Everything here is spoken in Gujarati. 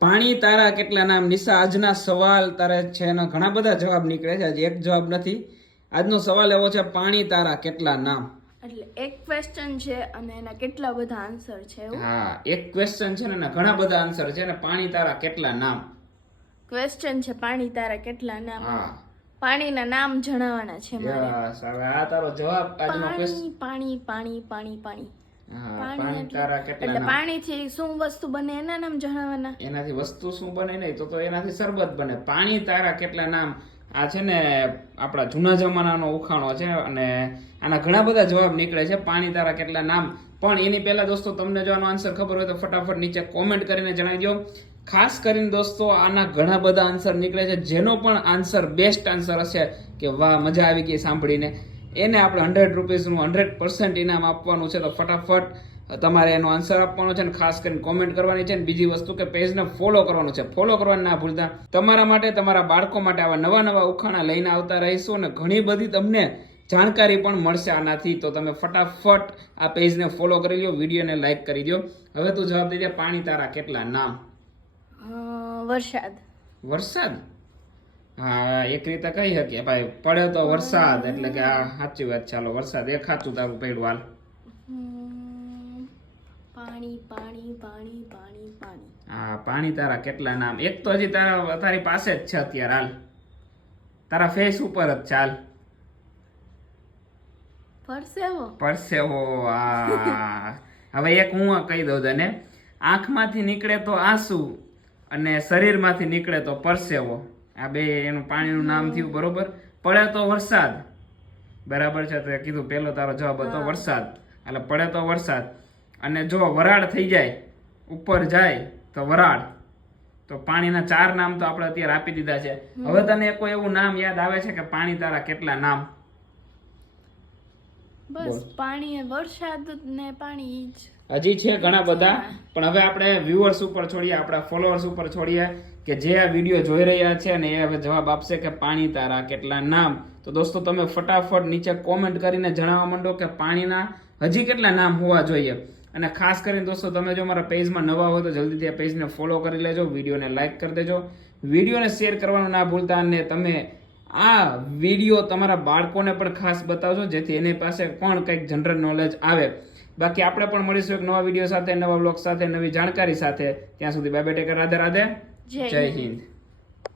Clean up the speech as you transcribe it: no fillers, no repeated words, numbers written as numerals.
પાણી તારા કેટલા નામ? નિશા, આજના સવાલ તારે છે એના ઘણા બધા જવાબ નીકળે છે, આજે એક જવાબ નથી. આજનો સવાલ એવો છે, પાણી તારા કેટલા નામ? એટલે એક ક્વેશ્ચન છે અને એના કેટલા બધા આન્સર છે એવું? હા, એક ક્વેશ્ચન છે ને એના ઘણા બધા આન્સર છે ને પાણી તારા કેટલા નામ? ક્વેશ્ચન છે પાણી તારા કેટલા નામ? હા, પાણીના નામ જણાવવાના છે મારે. યસ. હવે આ તારો જવાબ આજનો ક્વેશ્ચન. પાણી પાણી પાણી પાણી હા, પાણી પાણી તારા કેટલા એટલે નામ? પાણીથી શું વસ્તુ બને એના નામ જણાવવાના. એનાથી વસ્તુ શું બને નહીં તો એનાથી શરબત બને. પાણી તારા કેટલા નામ? આ છે ને આપણા જૂના જમાનાનો ઉખાણો છે અને આના ઘણા બધા જવાબ નીકળે છે, પાણી તારા કેટલા નામ. પણ એની પહેલા દોસ્તો તમને જો આનો આન્સર ખબર હોય તો ફટાફટ નીચે કોમેન્ટ કરીને જણાવી દો. ખાસ કરીને દોસ્તો આના ઘણા બધા આન્સર નીકળે છે, જેનો પણ આન્સર બેસ્ટ આન્સર હશે કે વાહ મજા આવી ગઈ સાંભળીને, એને આપણે 100 રૂપીસનું 100% ઇનામ આપવાનું છે. તો ફટાફટ તમારે એનો આન્સર આપવાનો છે અને ખાસ કરીને કોમેન્ટ કરવાની છે. અને બીજી વસ્તુ કે પેજને ફોલો કરવાનું છે. ફોલો કરવાનું ના ભૂલતા. તમારા માટે, તમારા બાળકો માટે આવા નવા નવા ઉખાણા લઈને આવતા રહીશું અને ઘણી બધી તમને જાણકારી પણ મળશે આનાથી. તો તમે ફટાફટ આ પેજને ફોલો કરી લો, વિડીયોને લાઈક કરી દો. હવે તું જવાબ દઈ દે, પાણી તારા કેટલા નામ? વરસાદ. વરસાદ? હા, એક રીતે કહી શકીએ ભાઈ, પડે તો વરસાદ એટલે કે આ સાચી વાત. ચાલો વરસાદ, એક ખાતું તારું પડ્યું. હાલ. પાણી પાણી પાણી પાણી પાણી. હા, પાણી તારા કેટલા નામ? એક તો હજી તારી પાસે જ છે અત્યારે. હાલ, તારા ફેસ ઉપર જ ચાલ. પરસેવો. પરસેવો. આ હવે એક હું કહી દઉં તને, આંખમાંથી નીકળે તો આંસુ અને શરીરમાંથી નીકળે તો પરસેવો. આ બે એનું પાણીનું નામ થયું, બરોબર? પડે તો વરસાદ, બરાબર છે. તો કીધું પેલો તારો જવાબ હતો વરસાદ. એટલે પડે તો વરસાદ, અને જો વરાળ થઈ જાય, ઉપર જાય તો વરાળ. તો પાણીના 4 નામ તો આપણે અત્યારે આપી દીધા છે. હવે તને કોઈ એવું નામ યાદ આવે છે કે પાણી તારા કેટલા નામ? બસ પાણી, વરસાદ ને પાણી જ. હજી છે ઘણા બધા, પણ હવે આપણે વ્યુઅર્સ ઉપર છોડીએ, આપણા ફોલોઅર્સ ઉપર છોડીએ કે જે આ વિડીયો જોઈ રહ્યા છે ને એ હવે જવાબ આપશે કે પાણી તારા કેટલા નામ. તો દોસ્તો તમે ફટાફટ નીચે કોમેન્ટ કરીને જણાવવા માંડો કે પાણીના હજી કેટલા નામ હોવા જોઈએ. અને ખાસ કરીને દોસ્તો તમે જો મારા પેજમાં નવા હોય તો જલ્દીથી આ પેજને ફોલો કરી લેજો, વિડીયોને લાઈક કરી દેજો, વિડીયોને શેર કરવાનું ના ભૂલતા. અને તમે આ વિડીયો તમારા બાળકોને પણ ખાસ બતાવજો, જેથી એની પાસે પણ કંઈક જનરલ નોલેજ આવે. બાકી આપણે પણ મળીશું એક નવા વિડીયો સાથે, નવા બ્લોગ સાથે, નવી જાણકારી સાથે. ત્યાં સુધી bye bye, take care, Radhe Radhe, જય હિન્દ.